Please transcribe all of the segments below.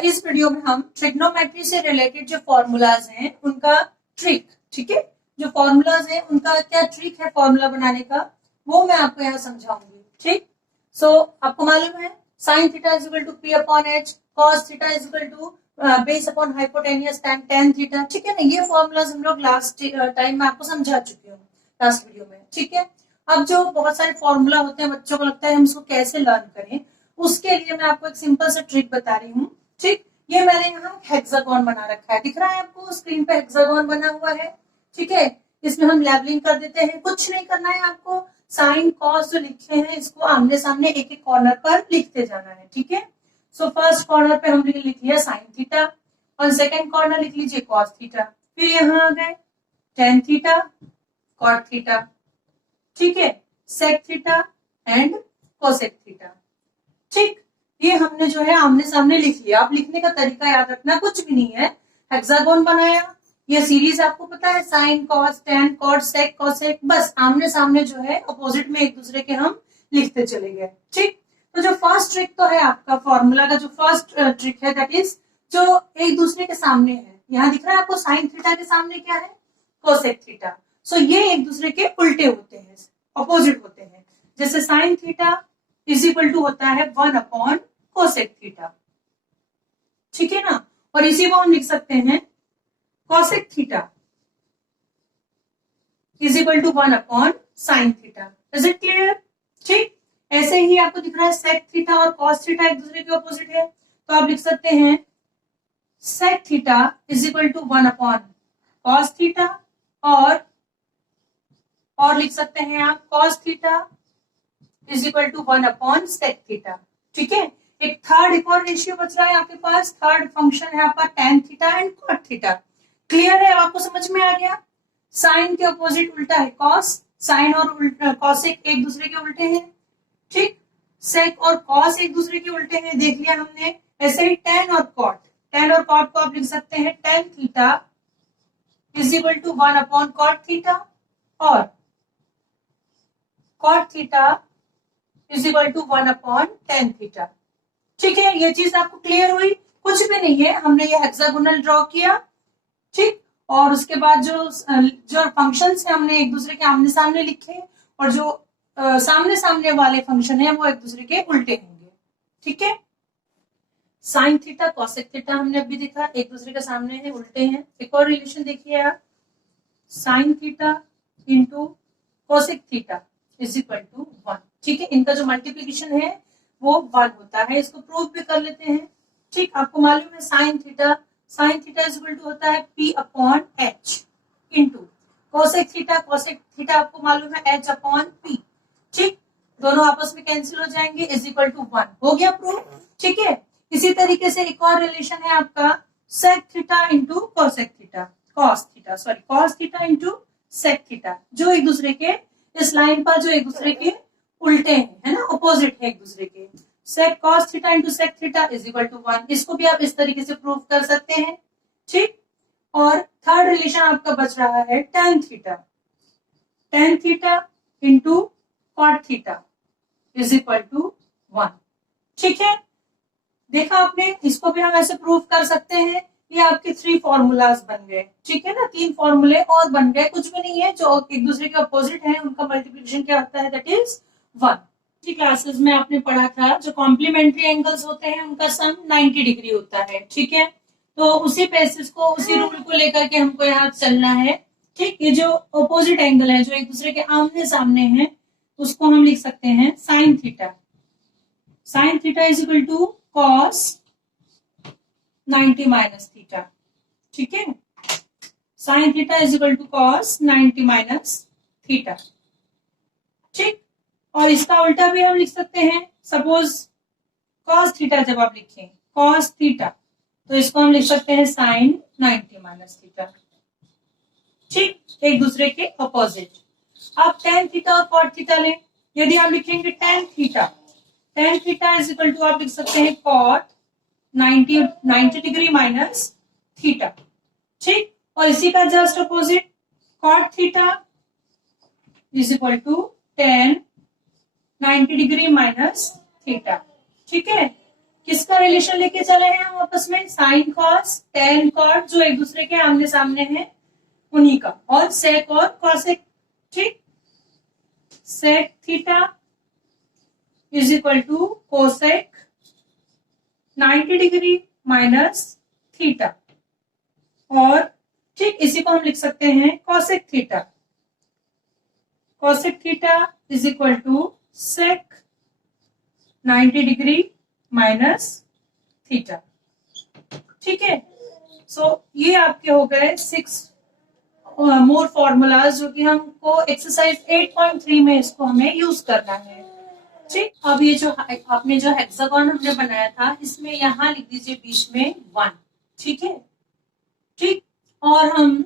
इस वीडियो में हम ट्रिग्नोमेट्री से रिलेटेड जो फॉर्मूलाज हैं उनका ट्रिक, ठीक है, जो फॉर्मूलाज हैं उनका क्या ट्रिक है फॉर्मूला बनाने का, वो मैं आपको यहाँ समझाऊंगी। ठीक, सो आपको मालूम है sine theta is equal to P upon H, cos theta is equal to base upon hypotenuse tan theta. ठीक है ना, ये फॉर्मूलाज हम लोग लास्ट टाइम में आपको समझा चुके हूँ लास्ट वीडियो में। ठीक है, अब जो बहुत सारे फॉर्मूला होते हैं बच्चों को लगता है हम इसको कैसे लर्न करें, उसके लिए मैं आपको एक सिंपल सा ट्रिक बता रही हूँ। ठीक, ये मैंने यहाँ हेक्सागोन बना रखा है, दिख रहा है आपको स्क्रीन पे हेक्सागोन बना हुआ है। ठीक है, इसमें हम लेवलिंग कर देते हैं, कुछ नहीं करना है आपको, साइन कॉस जो लिखे हैं इसको आमने सामने एक एक कॉर्नर पर लिखते जाना है। ठीक है, सो फर्स्ट कॉर्नर पे हमने लिख लिया साइन थीटा और सेकेंड कॉर्नर लिख लीजिए कॉस थीटा, फिर यहाँ आ गए टेन थीटा, कॉट थीटा, ठीक है, sec theta and cosec theta. ठीक, ये हमने जो है आमने सामने लिख लिया। अब लिखने का तरीका याद रखना, कुछ भी नहीं है, हेक्सागोन बनाया, ये सीरीज आपको पता है sine cos tan cot sec cosec, बस आमने सामने जो है अपोजिट में एक दूसरे के हम लिखते चले गए। ठीक, तो जो फर्स्ट ट्रिक तो है आपका फॉर्मूला का, जो फर्स्ट ट्रिक है दैट इज जो एक दूसरे के सामने है, यहाँ दिख रहा है आपको साइन थीटा के सामने क्या है, कोसेक थीटा। सो ये एक दूसरे के उल्टे होते हैं, अपोजिट होते हैं। जैसे sine theta is equal to होता है 1 अपॉन कोसेक थीटा, ठीक है ना, और इसी को हम लिख सकते हैं cosec theta is equal to 1 upon sine theta. Is it clear? ठीक, ऐसे ही आपको दिख रहा है सेक थीटा और कॉस थीटा एक दूसरे के अपोजिट है, तो आप लिख सकते हैं sec theta is equal to 1 upon cos theta और लिख सकते हैं आप cos theta is equal to 1 upon sec theta. ठीक है, एक थर्ड एक और रेशियो बच रहा है आपके पास, थर्ड फंक्शन है आपका tan theta and cot theta. Clear है, आपको समझ में आ गया? साइन के अपोजिट उल्टा है कॉस, साइन और कॉसेक एक दूसरे के उल्टे हैं। ठीक, सेक और कॉस एक दूसरे के उल्टे हैं, देख लिया हमने। ऐसे ही टेन और कॉट को आप लिख सकते हैं tan theta is equal to 1 upon cot theta और cot theta is equal to 1 upon tan theta. ठीक है, ये चीज आपको क्लियर हुई? कुछ भी नहीं है, हमने ये हेक्सागोनल ड्रॉ किया। ठीक, और उसके बाद जो फंक्शंस है हमने एक दूसरे के आमने सामने लिखे और जो सामने सामने वाले फंक्शन है वो एक दूसरे के उल्टे होंगे। ठीक है, साइन थीटा कॉसेक थीटा हमने अभी देखा एक दूसरे के सामने है, उल्टे हैं। एक और रिलेशन देखिए आप, sine theta into cosec theta is equal to 1। ठीक है, इनका जो मल्टीप्लीकेशन है वो 1 होता है, इसको प्रूव भी कर लेते हैं। ठीक, आपको मालूम है sine theta is equal to होता है P upon H into cosec theta आपको मालूम है एच अपॉन पी। ठीक, दोनों आपस में कैंसिल हो जाएंगे, इज इक्वल टू 1। हो गया प्रूव? ठीक है, इसी तरीके से एक और रिलेशन है आपका sec theta into cos theta into sec theta, जो एक दूसरे के इस लाइन पर जो एक दूसरे के उल्टे हैं, है ना, अपोजिट है एक दूसरे के। Sec cos theta into sec theta is equal to 1, इसको भी आप इस तरीके से प्रूव कर सकते हैं। ठीक, और थर्ड रिलेशन आपका बच रहा है tan theta into cot theta is equal to 1। ठीक है, देखा आपने, इसको भी हम ऐसे प्रूव कर सकते हैं। ये आपके 3 फॉर्मूलाज बन गए। ठीक है ना, 3 फॉर्मूले और बन गए, कुछ भी नहीं है, जो एक दूसरे के अपोजिट है उनका मल्टीप्लिकेशन क्या होता है, दैट इज 1। क्लासेस में आपने पढ़ा था जो कॉम्प्लीमेंट्री एंगल्स होते हैं उनका सम 90 डिग्री होता है। ठीक है, तो उसी बेसिस को, उसी रूल को लेकर के हमको यहाँ चलना है। ठीक, ये जो अपोजिट एंगल है जो एक दूसरे के आमने सामने है उसको हम लिख सकते हैं sine theta is equal to cos 90 minus theta. ठीक है, sine theta is equal to cos 90 minus theta. ठीक, और इसका उल्टा भी हम लिख सकते हैं, सपोज कॉस थीटा जब आप लिखें कॉस थीटा तो इसको हम लिख सकते हैं साइन 90 माइनस थीटा। ठीक, एक दूसरे के अपोजिट। आप टेन थीटा और कॉट थीटा लें, यदि आप लिखेंगे tan theta is equal to आप लिख सकते हैं कॉट 90 डिग्री माइनस थीटा। ठीक, और इसी का just opposite cot theta is equal to 90 degree minus theta. ठीक है, किसका रिलेशन लेके चले हैं हम आपस में, साइन कॉस टेन कॉट जो एक दूसरे के आमने सामने हैं उन्हीं का, और सेक और कॉसेक, ठीक। Sec theta is equal to cosec 90 degree minus theta, और ठीक इसी को हम लिख सकते हैं cosec theta. Cosec theta is equal to sec 90 degree minus theta, ठीक है। सो ये आपके हो गए 6 मोर फॉर्मूलाज जो कि हमको एक्सरसाइज 8.3 में इसको हमें यूज करना है, ठीक। अब ये जो आपने जो हेक्सागोन हमने बनाया था इसमें यहां लिख दीजिए बीच में 1, ठीक है, ठीक। और हम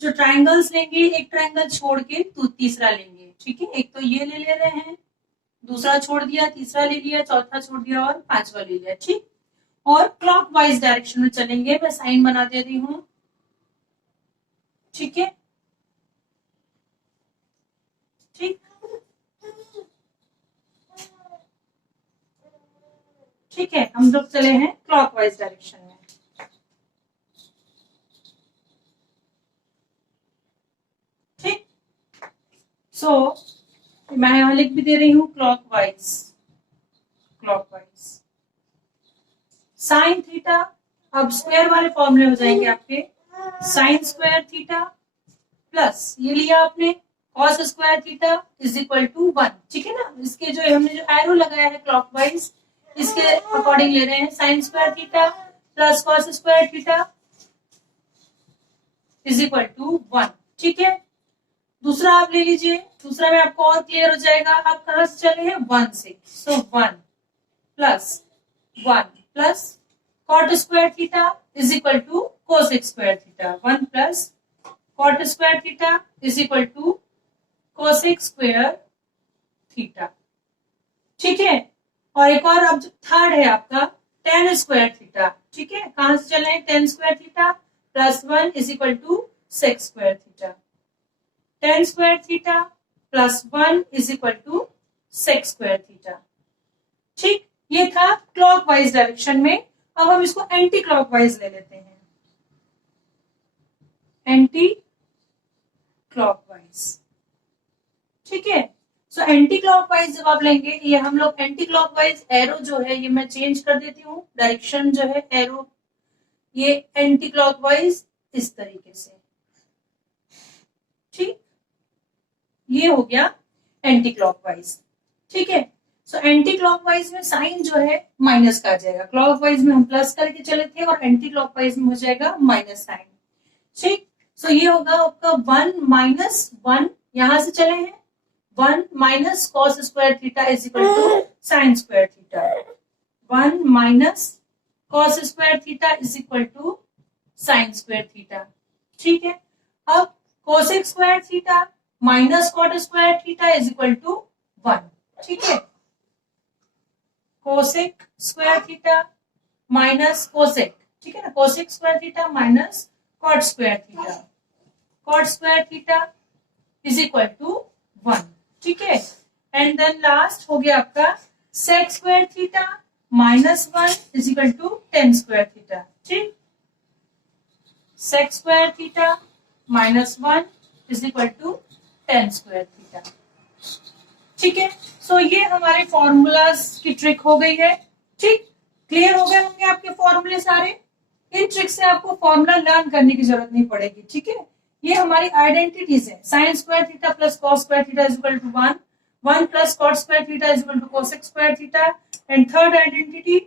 जो ट्रायंगल्स लेंगे एक ट्रायंगल छोड़ के तो तीसरा लेंगे, ठीक है। एक तो ये ले रहे हैं, दूसरा छोड़ दिया, तीसरा ले लिया, चौथा छोड़ दिया और पांचवा ले लिया, ठीक। और क्लॉकवाइज डायरेक्शन में चलेंगे, मैं साइन बना दे रही हूं, ठीक है, ठीक, ठीक है। हम लोग चले हैं क्लॉकवाइज डायरेक्शन में, ठीक। सो मैं यहां लिख भी दे रही हूं क्लॉकवाइज, क्लॉकवाइज साइन थीटा, अब स्क्वायर वाले फॉर्मूले हो जाएंगे आपके, साइन स्क्वायर थीटा प्लस ये लिया आपने cos square theta is equal to 1, ठीक है ना। इसके जो हमने जो एरो लगाया है क्लॉकवाइज इसके अकॉर्डिंग ले रहे हैं, sine square theta plus cos square theta is equal to 1, ठीक है। दूसरा आप ले लीजिए, दूसरा में आपको और क्लियर हो जाएगा, आप कहां से चले हैं 1 से, so 1 plus 1 plus cot square theta is equal to cosec square theta, 1 plus cot square theta is equal to cosec square theta, ठीक है। और एक और अब थर्ड है आपका टेन स्क्वायर थीटा, ठीक है। कहां से चले हैं, tan square theta plus 1 is equal to sec square theta, tan square theta plus 1 is equal to sec square theta, ठीक। ये था क्लॉकवाइज डायरेक्शन में। अब हम इसको एंटी क्लॉकवाइज ले लेते हैं, एंटी क्लॉकवाइज, ठीक है। सो एंटी क्लॉकवाइज जब आप लेंगे, ये हम लोग एंटी क्लॉकवाइज एरो जो है ये मैं चेंज कर देती हूँ, डायरेक्शन जो है एरो ये एंटी क्लॉकवाइज इस तरीके से, ठीक। ये हो गया एंटी क्लॉकवाइज, ठीक है। सो एंटी क्लॉकवाइज में साइन जो है माइनस का आ जाएगा, क्लॉकवाइज में हम प्लस करके चले थे और एंटी क्लॉकवाइज में हो जाएगा माइनस साइन, ठीक। सो ये होगा आपका 1 माइनस 1, यहां से चले हैं 1 minus cos square theta is equal to sine square theta, 1 minus cos square theta is equal to sine square theta, ठीक है। अब cosec square theta minus cot square theta is equal to 1, ठीक है। Cosec square theta minus cosec, ठीक है ना, cosec square theta minus cot square theta, cot square theta is equal to 1, ठीक है। एंड देन लास्ट हो गया आपका sec square theta minus 1 is equal to tan square theta, ठीक। Sec square theta minus 1 is equal to tan square theta, ठीक है। सो ये हमारे फॉर्मूलाज की ट्रिक हो गई है, ठीक। क्लियर हो गए होंगे आपके फॉर्मूले सारे। इन ट्रिक से आपको फॉर्मूला लर्न करने की जरूरत नहीं पड़ेगी, ठीक है। ये हमारी आइडेंटिटीज है, sine square theta plus cos square theta is equal to 1, 1 plus cot square theta is equal to cosec square theta, and third identity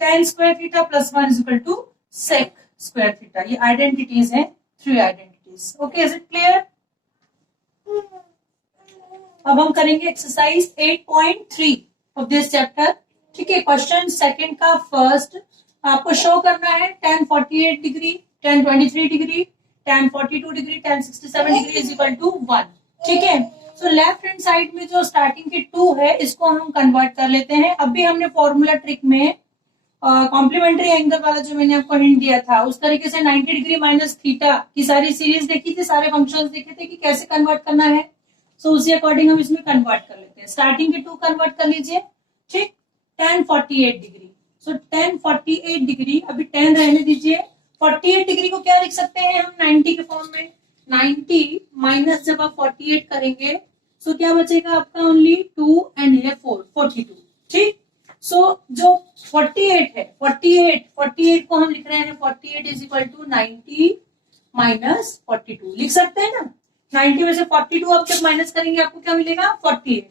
tan square theta plus 1 is equal to sec square theta. ये identities है, 3 identities. Okay, is it clear? अब हम करेंगे exercise 8.3 of this chapter, ठीक है। Question second का first आपको show करना है tan 48 degree, tan 23 degree, tan 42 degree, tan 67 degree is equal to 1, ठीक है। सो लेफ्ट हैंड साइड में जो स्टार्टिंग की 2 है इसको हम कन्वर्ट कर लेते हैं। अभी हमने फॉर्मूला ट्रिक में कॉम्प्लीमेंट्री एंगल वाला जो मैंने आपको हिंट दिया था उस तरीके से 90 डिग्री माइनस थीटा की सारी सीरीज देखी थी, सारे फंक्शंस देखे थे कि कैसे कन्वर्ट करना है। सो उसी अकॉर्डिंग हम इसमें कन्वर्ट कर लेते हैं। स्टार्टिंग के 2 कन्वर्ट कर लीजिए, ठीक। tan 48 degree so tan 48 degree, अभी 10 रहने दीजिए, 48 डिग्री को क्या लिख सकते हैं हम 90 के फॉर्म में, 90 माइनस जब आप 48 करेंगे सो क्या बचेगा आपका, ओनली 2 एंड ये 4, 42, ठीक। सो जो 48 है, 48 को हम लिख रहे हैं 48 इज इक्वल टू 90 माइनस 42 लिख सकते हैं ना। 90 में से 42 आप जब माइनस करेंगे आपको क्या मिलेगा 48।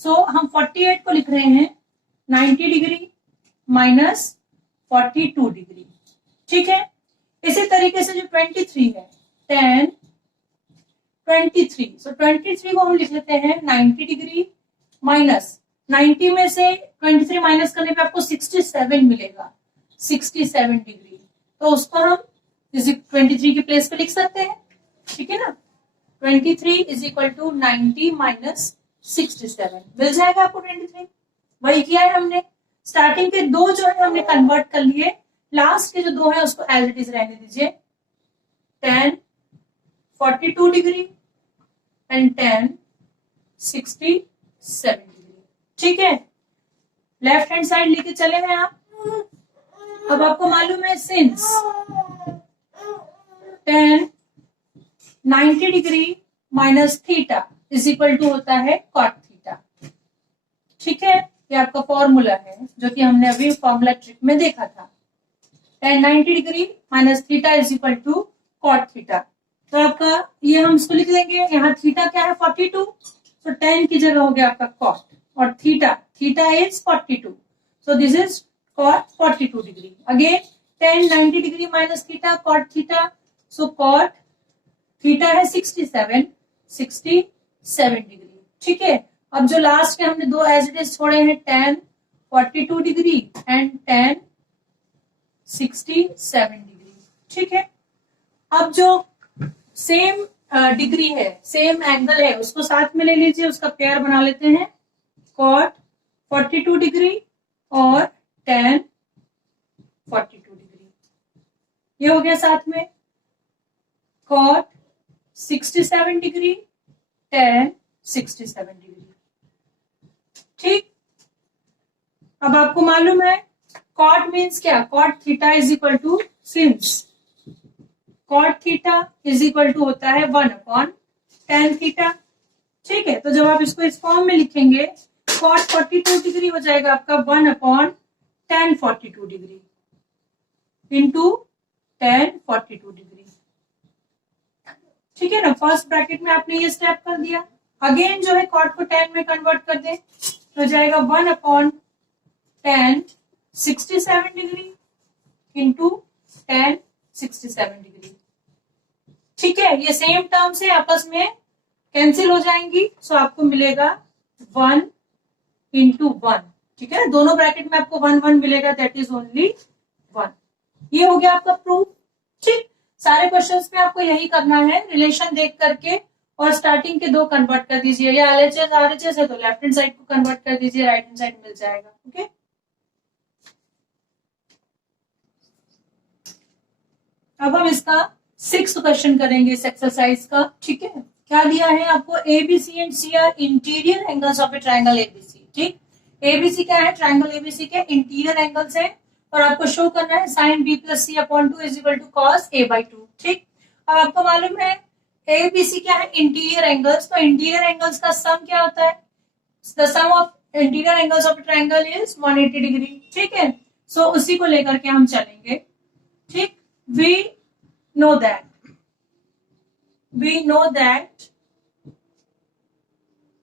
सो हम 48 को लिख रहे हैं 90 डिग्री माइनस 42 डिग्री, ठीक है। इसी तरीके से जो 23 है 10 23, सो 23 को हम लिख लेते हैं 90 डिग्री माइनस 90 में से 23 माइनस करने पे आपको 67 मिलेगा, 67 डिग्री, तो उसको हम 23 के प्लेस पे लिख सकते हैं, ठीक है ना। 23 इज इक्वल टू 90 माइनस 67 मिल जाएगा आपको 23। वही किया है हमने, स्टार्टिंग के दो जो है हमने कन्वर्ट कर लिए, लास्ट के जो दो है उसको एज इट इज रहने दीजिए, 10 42 डिग्री एंड 10 67 डिग्री, ठीक है। लेफ्ट हैंड साइड लेके चले हैं आप। अब आपको मालूम है since 10 90 degree minus theta is equal to होता है कॉट थीटा, ठीक है। ये आपका फॉर्मूला है जो कि हमने अभी फॉर्मूला ट्रिक में देखा था, tan 90 degree minus theta is equal to cot theta. तो आपका ये हम इसको लिख लेंगे, यहाँ थीटा क्या है 42, तो tan की जगह हो गया आपका कॉट, और theta is 42, so this is cot 42 degree. Again tan 90 degree minus theta cot theta, so cot theta है 67 डिग्री, ठीक है। अब जो लास्ट के हमने दो एज इट इज छोड़े हैं tan 42 degree and tan 67 degree, ठीक है। अब जो सेम डिग्री है, सेम एंगल है, उसको साथ में ले लीजिए, उसका पेयर बना लेते हैं, cot 42 डिग्री और tan 42 डिग्री, ये हो गया साथ में cot 67 डिग्री tan 67 डिग्री, ठीक। अब आपको मालूम है कॉट मीन्स क्या, cot theta is equal to since cot theta is equal to होता है 1/tan थीटा, ठीक है। तो जब आप इसको इस फॉर्म में लिखेंगे कॉट 42 डिग्री हो जाएगा आपका 1/tan 42 degree into tan 42 degree, ठीक है ना। फर्स्ट ब्रैकेट में आपने ये स्टेप कर दिया। अगेन जो है कॉट को tan में कन्वर्ट कर दे तो जाएगा 1/tan 67 degree into tan 67 degree, ठीक है। ये सेम टर्म से आपस में कैंसिल हो जाएंगी, सो आपको मिलेगा 1 इंटू 1, ठीक है। दोनों ब्रैकेट में आपको 1 1 मिलेगा, दैट इज ओनली 1। ये हो गया आपका प्रूफ, ठीक। सारे क्वेश्चंस में आपको यही करना है, रिलेशन देख करके, और स्टार्टिंग के दो कन्वर्ट कर दीजिए, या एलएचएस आरएचएस है तो लेफ्ट हैंड साइड को कन्वर्ट कर दीजिए, राइट हैंड साइड मिल जाएगा, ओके। अब हम इसका 6th क्वेश्चन करेंगे इस एक्सरसाइज का, ठीक है। क्या दिया है आपको, ABC and C are interior angles of a triangle ABC, ठीक। एबीसी क्या है, ट्राइंगल एबीसी के इंटीरियर एंगल्स है, और आपको शो करना है sine B plus C upon 2 is equal to cos A by 2, ठीक। अब आपको मालूम है एबीसी क्या है, इंटीरियर एंगल्स, तो इंटीरियर एंगल्स का सम क्या होता है, the sum of interior angles of triangle is 180 degree, ठीक है। सो उसी को लेकर के हम चलेंगे, ठीक। we know that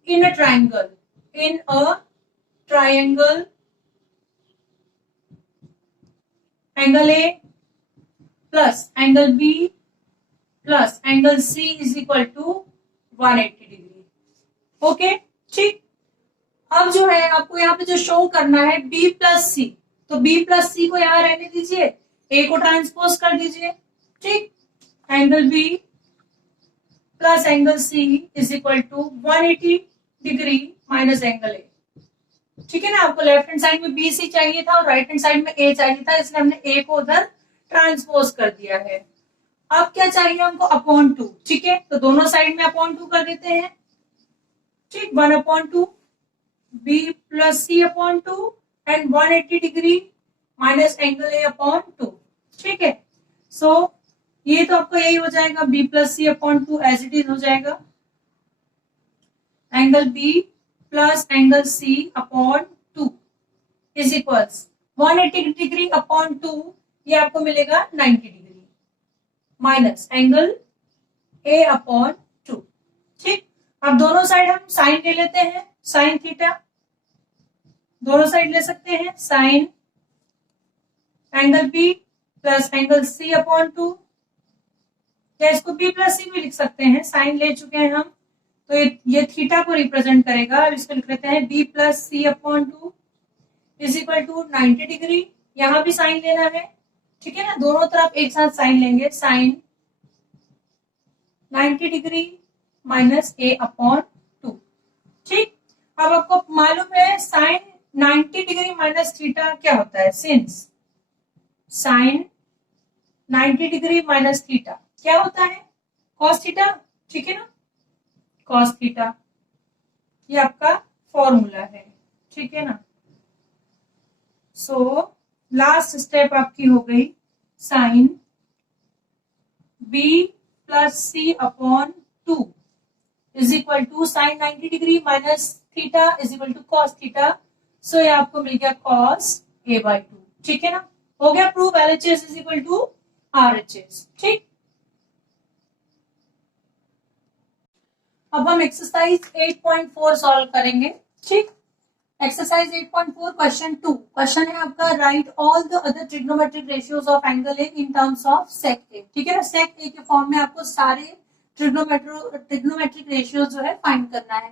in a triangle angle A plus angle B plus angle C is equal to 180 degree, okay, ठीक। अब जो है आपको यहाँ पे जो शो करना है B प्लस सी, तो B प्लस सी को यहाँ रहने दीजिए, ए को ट्रांसपोज कर दीजिए, ठीक। Angle B plus angle C is equal to 180 degree minus angle A, ठीक है ना। आपको लेफ्ट हैंड साइड में बी सी चाहिए था और राइट हैंड साइड में ए चाहिए था, इसलिए हमने ए को उधर ट्रांसपोज कर दिया है। अब क्या चाहिए हमको, अपॉन 2, ठीक है। तो दोनों साइड में अपॉन 2 कर देते हैं, ठीक। 1/2 B plus C upon 2 and 180 degree minus angle A upon 2। ठीक है, सो ये तो आपको यही हो जाएगा B plus C upon 2 as it is हो जाएगा, angle B plus angle C upon 2 is equals 180 degree upon 2, ये आपको मिलेगा 90 degree, minus angle A upon 2। ठीक, अब दोनों साइड हम साइन ले लेते हैं, साइन थीटा दोनों साइड ले सकते हैं, sine angle B plus angle C upon 2, या इसको बी प्लस सी भी लिख सकते हैं, साइन ले चुके हैं हम, तो ये थीटा को रिप्रेजेंट करेगा। अब इसको लिख लेते हैं B plus C upon 2 is equal to 90 degree, यहां भी साइन लेना है, ठीक है ना, दोनों तरफ एक साथ साइन लेंगे, साइन 90 डिग्री माइनस ए अपॉन 2। ठीक, अब आपको मालूम है साइन 90 डिग्री माइनस थीटा क्या होता है, since sign 90 degree minus theta क्या होता है, कॉस थीटा, ठीक है ना, कॉस थीटा, ये आपका फॉर्मूला है, ठीक है ना। सो लास्ट स्टेप आपकी हो गई sine B plus C upon 2 is equal to sine 90 degree minus theta is equal to cos theta, so ये आपको मिल गया कॉस ए बाई 2, ठीक है ना, हो गया prove LHS is equal to RHS. ठीक, अब हम एक्सरसाइज 8.4 सॉल्व करेंगे। ठीक, एक्सरसाइज 8.4 क्वेश्चन 2, क्वेश्चन है आपका write all the other trigonometric ratios of angle A in terms of sec A. ठीक है ना, सेक ए के फॉर्म में आपको सारे ट्रिग्नोमेट्रिक रेशियोज जो है फाइंड करना है।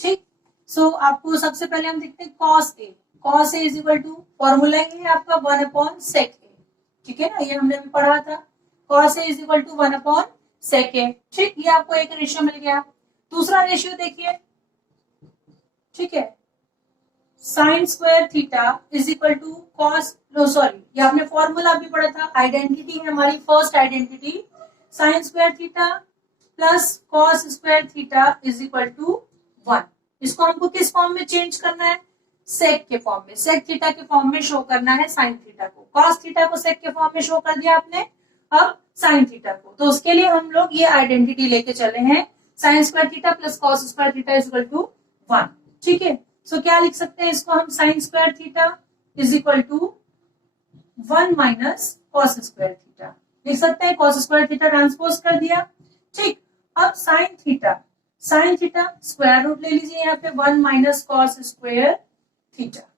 ठीक, सो आपको सबसे पहले हम देखते हैं cos A, cos A is equal to formula ही है आपका 1 अपॉन सेक ए, ठीक है ना, ये हमने भी पढ़ा था, cos A is equal to 1 upon sec A. ठीक, ये आपको एक रेशियो मिल गया। दूसरा रेशियो देखिए, ठीक है, sine square theta is equal to cos, sorry ये आपने फॉर्मूला भी पढ़ा था, आइडेंटिटी है हमारी first identity, sine square theta plus cos square theta is equal to 1। इसको हमको किस फॉर्म में चेंज करना है, सेक के फॉर्म में, सेक थीटा के फॉर्म में शो करना है साइन थीटा को, कॉस थीटा को सेक के फॉर्म में शो कर दिया आपने, अब साइन थीटा को, तो उसके लिए हम लोग ये आइडेंटिटी लेके चले हैं, sine square theta plus cos square theta is equal to 1। ठीक है, सो क्या लिख सकते हैं इसको हम, sine square theta is equal to 1 minus cos square theta लिख सकते हैं, कॉस स्क्वायर थीटा ट्रांसपोज कर दिया। ठीक, अब sine theta, sine theta square root ले लीजिए यहाँ पे 1 माइनस कॉस स्क्वायर थीटा।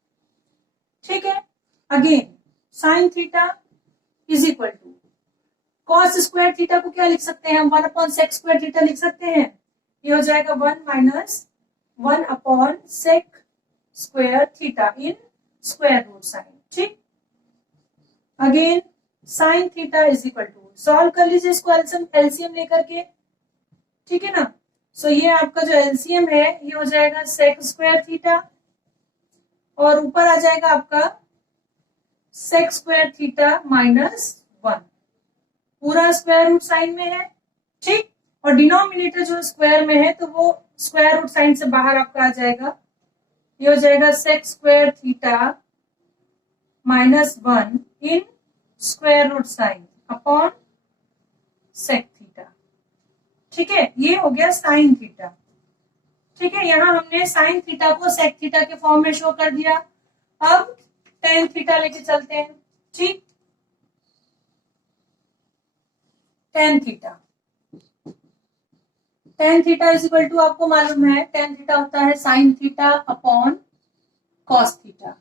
ठीक है, again sine theta is equal to cos square theta को क्या लिख सकते हैं हम, 1 अपॉन सेक स्क्वायर थीटा लिख सकते हैं, ये हो जाएगा 1 minus 1 upon sec square theta in square root sine. ठीक, again sine theta is equal to, solve कर लीजिए इसको एलसीएम लेकर के, ठीक है ना, सो ये आपका जो एलसीएम है ये हो जाएगा सेक स्क्वायर थीटा और ऊपर आ जाएगा आपका सेक स्क्वायर थीटा माइनस 1, पूरा स्क्वायर रूट साइन में है। ठीक, और डिनोमिनेटर जो स्क्वायर में है तो वो स्क्वायर रूट साइन से बाहर आपका आ जाएगा, ये हो जाएगा sec square theta minus 1 in square root sine upon sec theta. ठीक है, ये हो गया साइन थीटा। ठीक है, यहां हमने साइन थीटा को सेक थीटा के फॉर्म में शो कर दिया। अब टेन थीटा लेके चलते हैं। ठीक, tan theta, tan theta is equal to आपको मालूम है टेन थीटा होता है sine theta upon cos theta.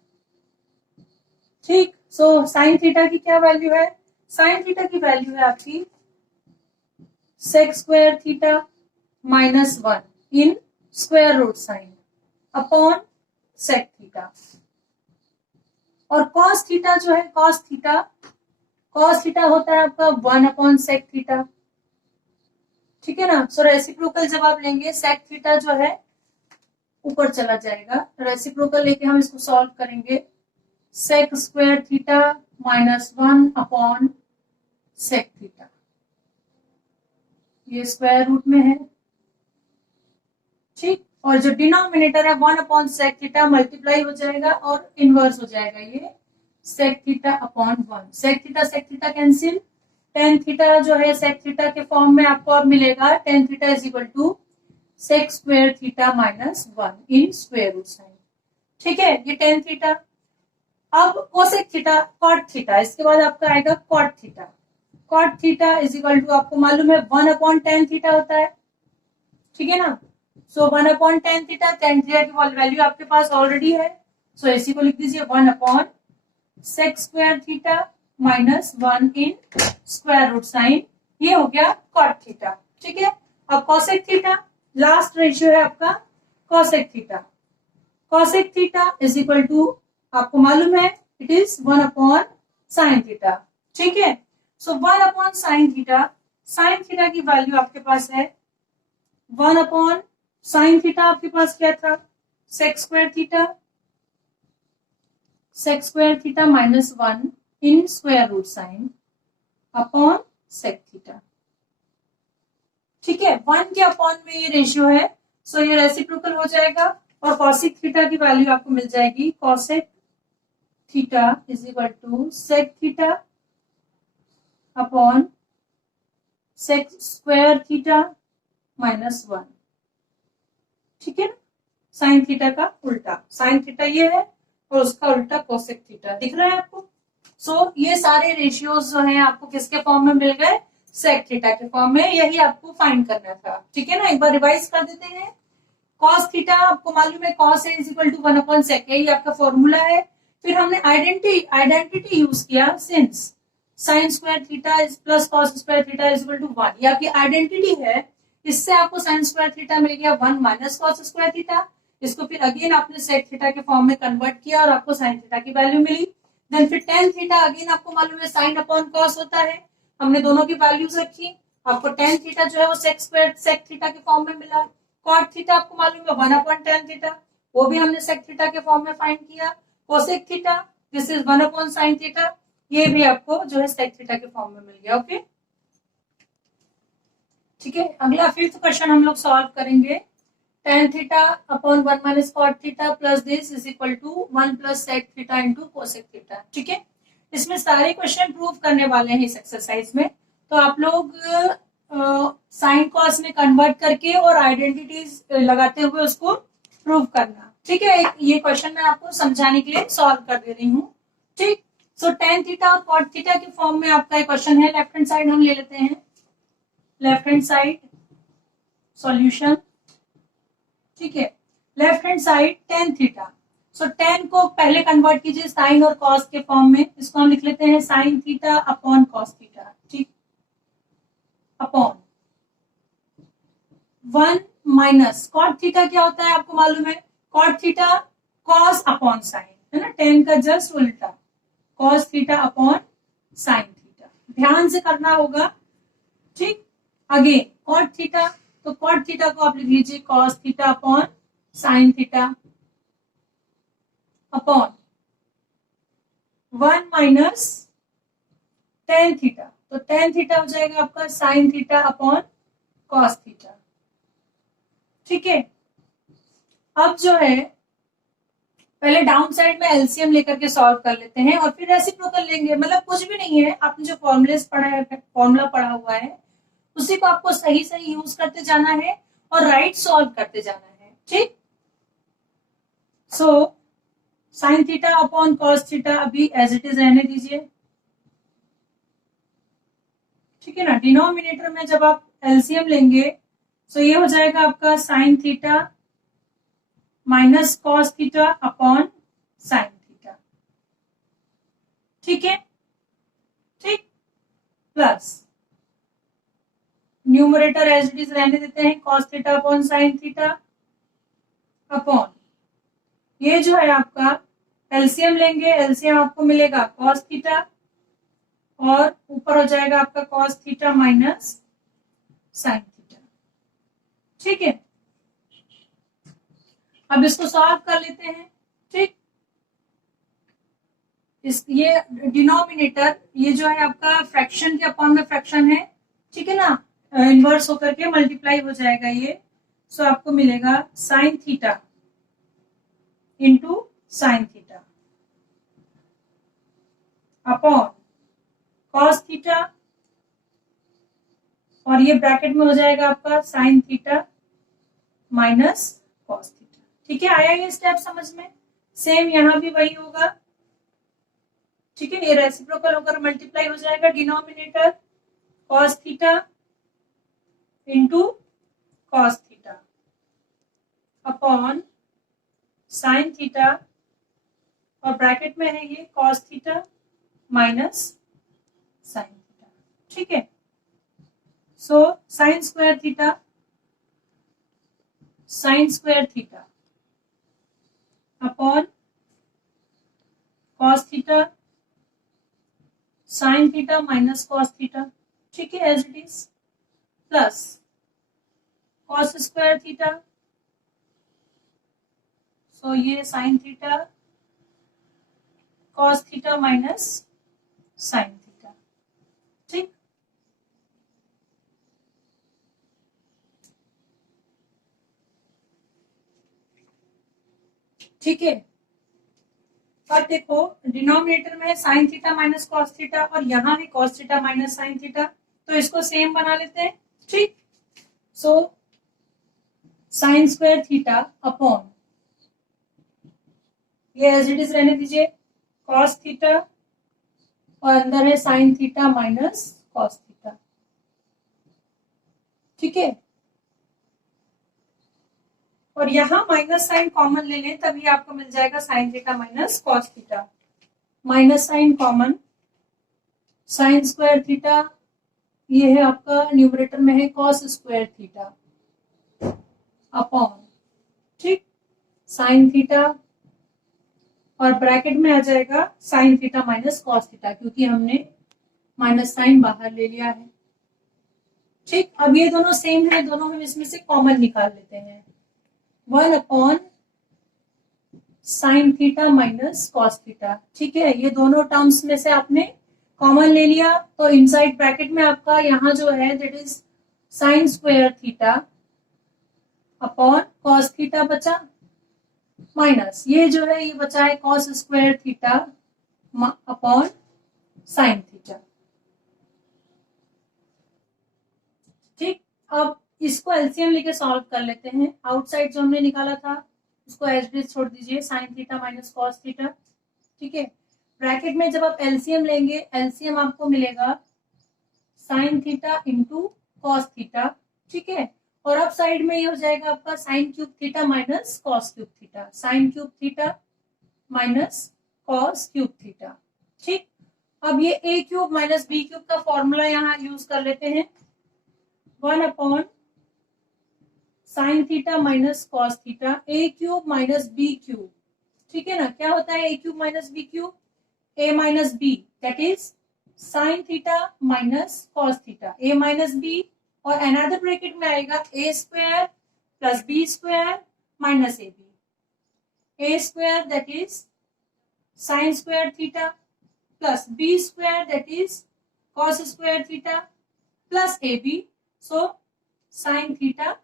ठीक, सो साइन थीटा की क्या वैल्यू है, साइन थीटा की वैल्यू है आपकी sec square theta minus 1 in square root sine upon sec theta, और कॉस थीटा जो है, कॉस थीटा होता है आपका 1 अपॉन सेक थीटा। ठीक है ना, सो रेसिप्रोकल जब आप लेंगे सेक थीटा जो है ऊपर चला जाएगा, रेसिप्रोकल लेके हम इसको सॉल्व करेंगे, sec square theta minus 1 upon sec theta, ये स्क्वायर रूट में है। ठीक, और जो डिनोमिनेटर है 1 अपॉन सेक थीटा मल्टीप्लाई हो जाएगा और इनवर्स हो जाएगा, ये sec theta upon 1। Sec theta cancel, tan theta जो है सेक थीटा के फॉर्म में आपको अब मिलेगा tan theta is equal to sec square theta minus 1 in square root sine. ठीक है, ये टेन थीटा। अब कोसेक थीटा, कॉट थीटा, इसके बाद आपका आएगा cot theta. Cot theta is equal to आपको मालूम है 1 अपॉन टेन थीटा होता है। ठीक है ना, सो 1 upon tan theta, tan theta की वैल्यू आपके पास ऑलरेडी है, सो इसी को लिख दीजिए 1 upon sec square theta minus 1 in square root sine. ये हो गया कॉट थीटा। ठीक है, अब कॉसेक थीटा, लास्ट रेशियो है आपका cosec theta. Cosec theta is equal to आपको मालूम है it is 1 upon sine theta. ठीक है, सो 1 अपॉन साइन थीटा की वैल्यू आपके पास है 1 अपॉन साइन थीटा आपके पास क्या था, sec square theta minus 1 in square root sine upon sec theta. ठीक है, 1 के अपॉन में ये रेशियो है, सो ये रेसिप्रोकल हो जाएगा और कॉसेक थीटा की वैल्यू आपको मिल जाएगी cosec theta is equal to sec theta upon sec square theta minus 1। ठीक है, साइन थीटा का उल्टा, साइन थीटा ये है और उसका उल्टा कोसेक थीटा, दिख रहा है आपको। सो ये सारे रेशियोज जो हैं आपको किसके फॉर्म में मिल गए, सेक थीटा के फॉर्म में। यही आपको फाइंड करना था। ठीक है ना, एक बार रिवाइज कर देते हैं। कॉस थीटा आपको मालूम है cos is equal to 1 upon sec, यही आपका फॉर्मूला है। फिर हमने आइडेंटिटी यूज किया, since sine square theta is plus cos square theta is equal to 1, ये आपकी आइडेंटिटी है। इससे आपको साइन स्क्वायर थीटा मिल गया 1 माइनस कॉस स्क्वायर थीटा। इसको फिर अगेन आपने सेक थीटा के फॉर्म में कन्वर्ट किया और आपको साइन थीटा की वैल्यू मिली। देन फिर टेन थीटा अगेन आपको मालूम है साइन अपॉन कॉस होता है, हमने दोनों की वैल्यूज रखी, आपको टेन थीटा जो है वो सेक थीटा के फॉर्म में मिला। कॉट थीटा आपको मालूम है 1 अपॉन टेन थीटा, वो भी हमने सेक थीटा के फॉर्म में फाइंड किया। Cosec theta this is 1 upon sine theta, ये भी आपको जो है सेक थीटा के फॉर्म में मिल गया। ओके, ठीक है, अगला फिफ्थ क्वेश्चन हम लोग सॉल्व करेंगे। tan theta upon 1 minus cot theta plus this is equal to 1 plus sec theta into cosec theta. ठीक है, इसमें सारे क्वेश्चन प्रूव करने वाले हैं इस एक्सरसाइज में, तो आप लोग साइन कॉस में कन्वर्ट करके और आइडेंटिटीज लगाते हुए उसको प्रूव करना। ठीक है, ये क्वेश्चन मैं आपको समझाने के लिए सॉल्व कर दे रही हूँ। ठीक, सो tan थीटा और कॉट थीटा के फॉर्म में आपका एक क्वेश्चन है। लेफ्ट हैंड साइड हम ले लेते हैं, लेफ्ट हैंड साइड सॉल्यूशन। ठीक है, left hand side tan theta, so tan को पहले कन्वर्ट कीजिए साइन और कॉस के फॉर्म में, इसको हम लिख लेते हैं sine theta upon cos theta. ठीक, अपॉन 1 माइनस कॉट थीटा क्या होता है आपको मालूम है, cot theta cos upon sine है ना, tan का जस्ट उल्टा, cos theta upon sine theta, ध्यान से करना होगा। ठीक, अगेन कॉट थीटा, तो कॉट थीटा को आप लिख लीजिए cos theta upon sine theta upon 1 minus tan theta, तो टेन थीटा हो जाएगा आपका sine theta upon cos theta. ठीक है, अब जो है पहले डाउन साइड में एलसीएम लेकर के सॉल्व कर लेते हैं और फिर रेसिप्रोकल लेंगे। मतलब कुछ भी नहीं है, आपने जो फॉर्मूला पढ़ा हुआ है उसी को आपको सही सही यूज करते जाना है और राइट सॉल्व करते जाना है। ठीक, so sine theta upon cos theta अभी एज इट इज रहने दीजिए। ठीक है ना, डिनोमिनेटर में जब आप एलसीएम लेंगे तो ये हो जाएगा आपका sine theta minus cos theta upon sine theta. ठीक है, ठीक, plus numerator as it is रहने देते हैं cos theta upon sine theta upon ये जो है आपका एलसीएम लेंगे, एलसीएम आपको मिलेगा कॉस थीटा और ऊपर हो जाएगा आपका cos theta minus sine theta. ठीक है, अब इसको सॉल्व कर लेते हैं। ठीक, ये डिनोमिनेटर ये जो है आपका फ्रैक्शन के अपॉन में फ्रैक्शन है। ठीक है ना, इनवर्स होकर के मल्टीप्लाई हो जाएगा ये, सो आपको मिलेगा sign theta into sine theta upon cos theta, और ये ब्रैकेट में हो जाएगा आपका sine theta minus cos theta. ठीक है, आया ये स्टेप समझ में? सेम यहां भी वही होगा। ठीक है, ये रेसिप्रोकल होकर मल्टीप्लाई हो जाएगा, denominator cos theta into cos theta upon sine theta, और ब्रैकेट में है ये cos theta minus sine theta. ठीक है, so sine square theta upon cos theta sine theta minus cos theta. ठीक है, as it is, plus cos square theta, so ये sine theta cos theta minus sine theta. ठीक, ठीक है। और देखो डिनोमिनेटर में है sine theta minus cos theta, और यहाँ है cos theta minus sine theta, तो इसको सेम बना लेते हैं। ठीक, so sine square theta upon, ये एज इट इज रहने दीजिए, कॉस थीटा, और अंदर है sine theta minus cos theta. ठीक है, और यहां माइनस साइन कॉमन ले लें तभी आपको मिल जाएगा sine theta minus cos theta. Minus sine common, sine square theta, ये है आपका न्यूमरेटर में है कॉस स्क्वायर थीटा अपॉन, ठीक, साइन थीटा, और ब्रैकेट में आ जाएगा sine theta minus cos theta, क्योंकि हमने माइनस साइन बाहर ले लिया है। ठीक, अब ये दोनों सेम है, दोनों हम इसमें से कॉमन निकाल लेते हैं। 1 upon sine theta minus cos theta. ठीक है, ये दोनों टर्म्स में से आपने कॉमन ले लिया, तो इनसाइड ब्रैकेट में आपका यहाँ जो है that is sine square theta upon cos theta बचा, माइनस ये जो है ये बचा है cos square theta upon sine theta. ठीक, अब इसको एलसीएम लेके सॉल्व कर लेते हैं। आउटसाइड जो हमने निकाला था उसको एज इट इज छोड़ दीजिए, sign theta minus cos theta. ठीक है, ब्रैकेट में जब आप एलसीएम लेंगे, एलसीएम आपको मिलेगा sign theta into cos theta. ठीक है, और अब साइड में ये हो जाएगा आपका sine cube theta minus cos cube theta, sine cube theta minus cos cube theta. ठीक, अब ये A cube minus B cube का फॉर्मूला यहाँ यूज कर लेते हैं। 1 upon sine theta minus cos theta, A cube minus B cube. ठीक है ना, क्या होता है A cube minus B cube? A minus B, that is sine theta minus cos theta, A minus B, और अनदर ब्रैकेट में आएगा A square plus B square minus A B. A square that is sine square theta plus B square that is cos square theta plus A B, so sine theta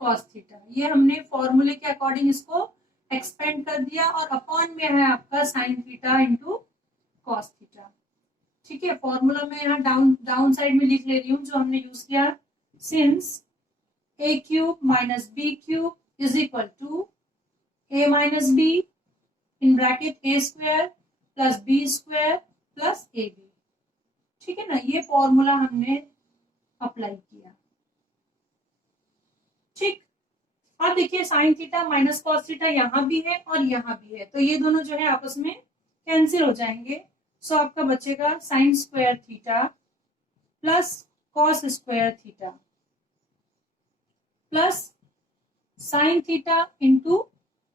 cos theta. ये हमने फॉर्मूले के according इसको expand कर दिया, और upon में है आपका sine theta into cos theta. ठीक है, फॉर्मूला में यहाँ डाउन साइड में लिख ले रही हूँ जो हमने यूज किया, since A cube minus B cube is equal to A minus B in bracket A square plus B square plus A B. ठीक है ना, ये फॉर्मूला हमने अप्लाई किया। ठीक, अब देखिए sign theta minus cos theta यहाँ भी है और यहाँ भी है, तो ये दोनों जो है आपस में कैंसिल हो जाएंगे। सो आपका बचेगा sign square theta plus cos square theta plus sine theta into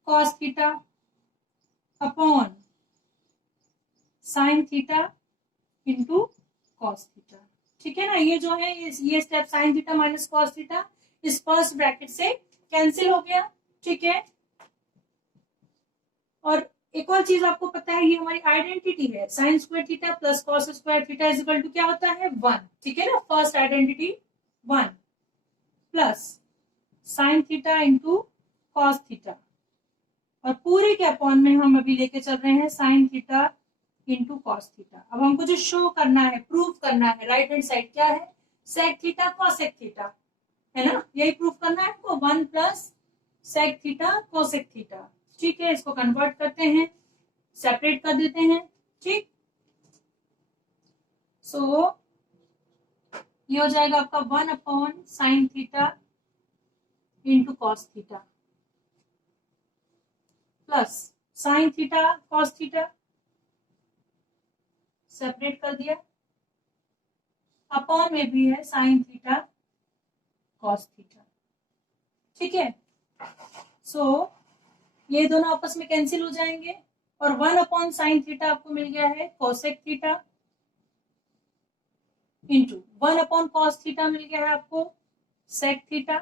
cos theta upon sine theta into cos theta. ठीक है ना, ये जो है ये step sign theta minus cos theta इस फर्स्ट ब्रैकेट से कैंसिल हो गया। ठीक है, और एक और चीज आपको पता है, ये हमारी आइडेंटिटी है, sine square theta plus cos square theta is equal to क्या होता है 1। ठीक है ना, first identity 1 plus sine theta into cos theta, और पूरे के अपॉन में हम अभी लेके चल रहे हैं sine theta into cos theta. अब हमको जो शो करना है, प्रूव करना है, राइट हैंड साइड क्या है, सेक थीटा कॉसेक थीटा, है ना, यही प्रूव करना है हमको, 1 plus sec theta cosec theta. ठीक है, इसको कन्वर्ट करते हैं, सेपरेट कर देते हैं। ठीक, सो ये हो जाएगा आपका 1 upon sine theta into cos theta plus sine theta cos theta, separate कर दिया, अपॉन में भी है साइन थीटा कॉस थीटा। ठीक है, सो ये दोनों आपस में कैंसिल हो जाएंगे और 1 अपॉन साइन थीटा आपको मिल गया है cosec theta into 1 upon cos theta मिल गया है आपको सेक थीटा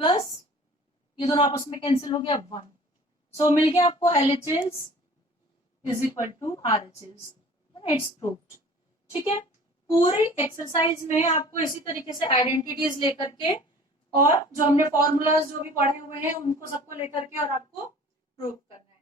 प्लस ये दोनों आपस में कैंसिल हो गया 1। सो मिल गया आपको LHS is equal to RHS। It's proved. ठीक है, पूरी एक्सरसाइज में आपको इसी तरीके से आइडेंटिटीज लेकर के और जो हमने फॉर्मूलाज जो भी पढ़े हुए हैं उनको सबको लेकर के और आपको प्रूव करना है।